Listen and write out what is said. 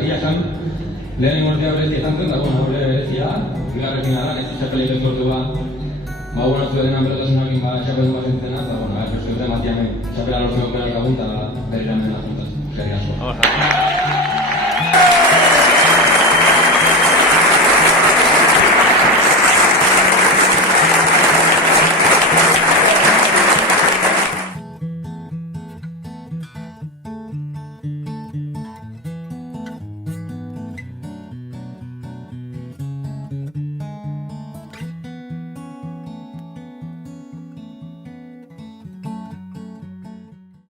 egia esan, lehen mortea berezia izan zen, eta hori berezia, bigarrekin gara, ez txapelei lezortu zuetan berotasunakin txapeldu bat zentzena, eta espero dute Matiamen txapela lortu gaukera gagun, eta berri hemen da juntaz. Eskerrik asko.